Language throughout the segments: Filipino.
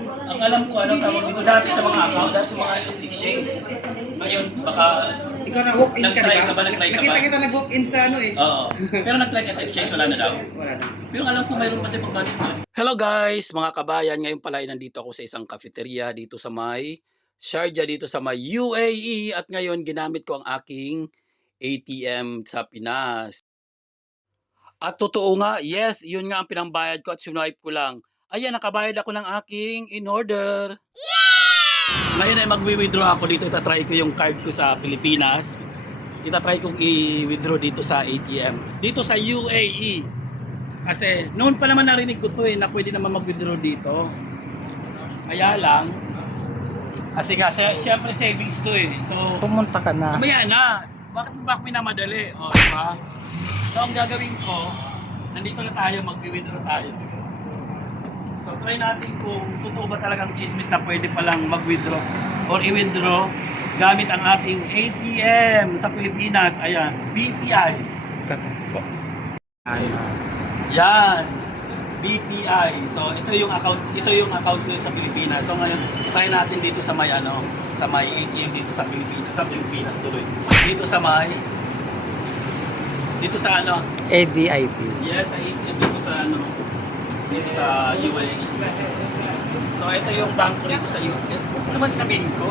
Ang alam ko, anong tawag dito dati sa mga account, dati sa mga exchange. Ngayon, baka Ikaw na walk-in ka, nag-try diba? ka ba? Nag-try ka ba? Nakita kita nag-walk-in sa ano eh. Oo. Pero nag-try ka sa exchange, wala na daw. Wala na. Pero alam ko mayroon kasi pagbalik doon. Hello guys, mga kabayan. Ngayon pala ay nandito ako sa isang cafeteria dito sa may Sharjah, dito sa may UAE. At ngayon ginamit ko ang aking ATM sa Pinas. At totoo nga, yes, yun nga ang pinambayad ko at swipe ko lang. Ayan, nakabayad ako ng aking in-order. Ngayon ay magwi-withdraw ako dito. Itatry ko yung card ko sa Pilipinas. Itatry kong i-withdraw dito sa ATM. Dito sa UAE. Kasi noon pa naman narinig ko to na pwede naman mag-withdraw dito. Kaya lang, kasi nga, siyempre savings to So, Pumunta ka na. mamaya na. Bakit mo ba ako minamadali? O, diba? So, ang gagawin ko, nandito na tayo, mag-withdraw tayo. So, try natin kung totoo ba talagang chismis na pwede palang mag-withdraw or i-withdraw gamit ang ating ATM sa Pilipinas. Ayan, BPI. Yan, BPI. So, ito yung account ko sa Pilipinas. So, ngayon, try natin dito sa may sa may ATM dito sa Pilipinas tuloy. Dito sa ADIP. Yes, sa ATM dito sa UAE. So, ito yung bank ko rito sa UAE. Ano ba sabihin ko?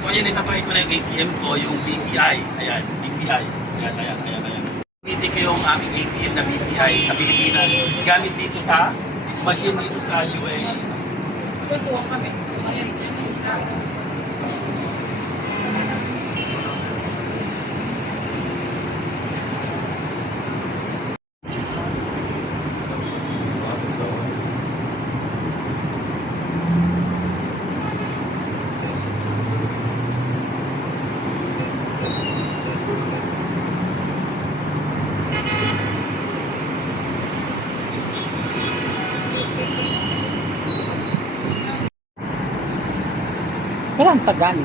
So, ayan, itatry ko na yung ATM ko, yung BPI. Ayan, BPI. Ayan. Gamitin ko yung aming ATM na BPI sa Pilipinas. Gamit dito sa machine dito sa UAE. Walang tagal.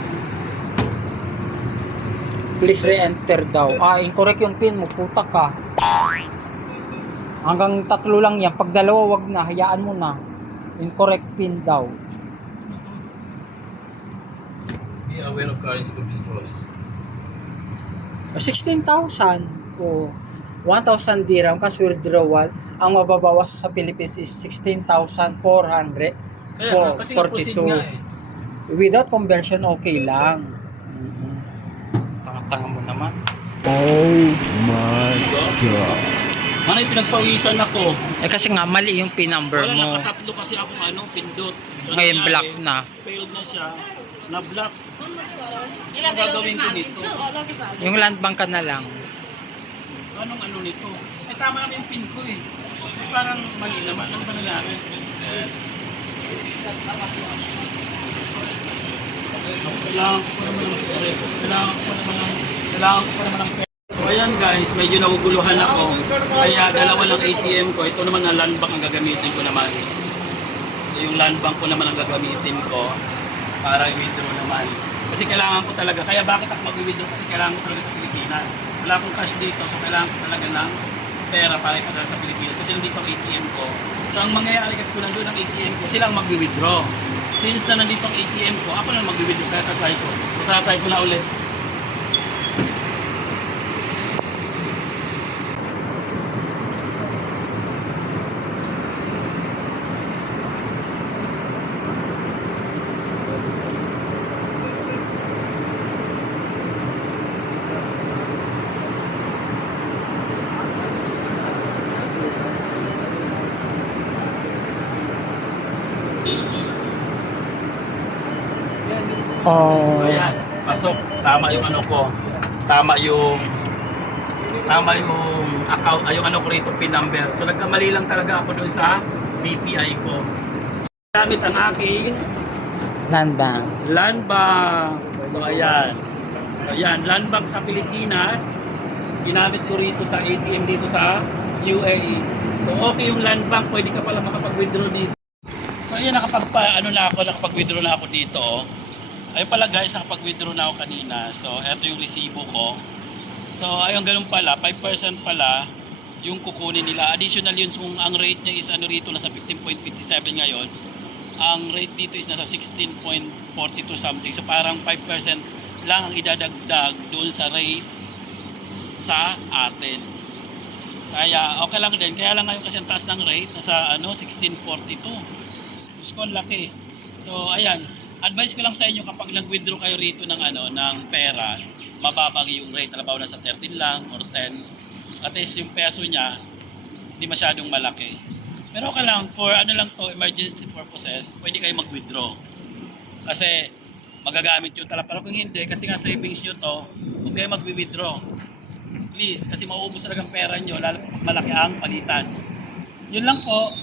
Please re-enter daw. Incorrect yung pin mo. Puta ka. Hanggang 3 lang yan. Pag 2, wag na. Hayaan mo na. Incorrect pin daw. Be aware of currency controls. 16,000 o 1,000 dirham kasi withdrawal. Ang mababawas sa Philippines is 16,400. Kaya kasi proceed nga Without conversion, okay lang. Tanga-tanga mo naman. Oh my God. Manay, pinagpawisan ako. Kasi nga, mali yung pin number Wala, mo. nakatatlo kasi ako pindot. Ngayon, black na. Failed na siya. Na-block. Ang gagawin ko nito? Yung land bank ka na lang. Anong nito? Tama naman yung pin ko Parang mali naman. Ano ba nangyari? Kailangan ko naman ng pera. So ayan guys, medyo naguguluhan ako. Kaya dalawa lang ATM ko. Ito naman na land bank ang gagamitin ko naman. So yung land bank ko naman ang gagamitin ko para i-withdraw naman. Kasi kailangan ko talaga. Kaya bakit ako mag-withdraw? Kasi kailangan ko talaga sa Pilipinas. Wala akong cash dito. So kailangan ko talaga ng pera para ipadala sa Pilipinas. Kasi nandito ang ATM ko. So ang mangyayari kasi kung nandun ang ATM ko, silang mag-withdraw. Since na nandito ang ATM ko, ako na mag-withdraw. Kaya tatry ko. Tatry ko na ulit. So ayan, pasok. Tama yung ko. Tama yung account, yung ko rito, pin number. So nagkamali lang talaga ako doon sa BPI ko. Gamit ang aking Land bank. land bank. So ayan. Land bank sa Pilipinas. Ginamit ko rito sa ATM dito sa UAE. So okay yung land bank, pwede ka pala makapag-withdraw dito. So ayan, nakapag-withdraw na ako dito. Ayun pala guys, nakapag-withdraw na ako kanina. So, eto yung resibo ko. So, ayun ganun pala, 5% pala yung kukunin nila. Additional yun, kung ang rate niya is rito, nasa 15.57 ngayon. ang rate dito is nasa 16.42 something. So parang 5% lang ang idadagdag doon sa rate sa atin. Kaya okay lang din. Kaya lang ngayon kasi ang taas ng rate nasa 16.42. Diyos ko, ang laki. So ayan, advice ko lang sa inyo kapag nag-withdraw kayo rito ng ng pera, mababa yung rate, alabaw na sa 13 lang or 10. At least yung peso niya hindi masyadong malaki. Pero okay lang, for lang to, emergency purposes, pwede kayo mag-withdraw. Kasi magagamit yun talaga. Pero kung hindi, kasi nga savings nyo to, huwag kayo mag-withdraw. Please, kasi mauubos talaga ang pera nyo, lalo pag malaki ang palitan. Yun lang po.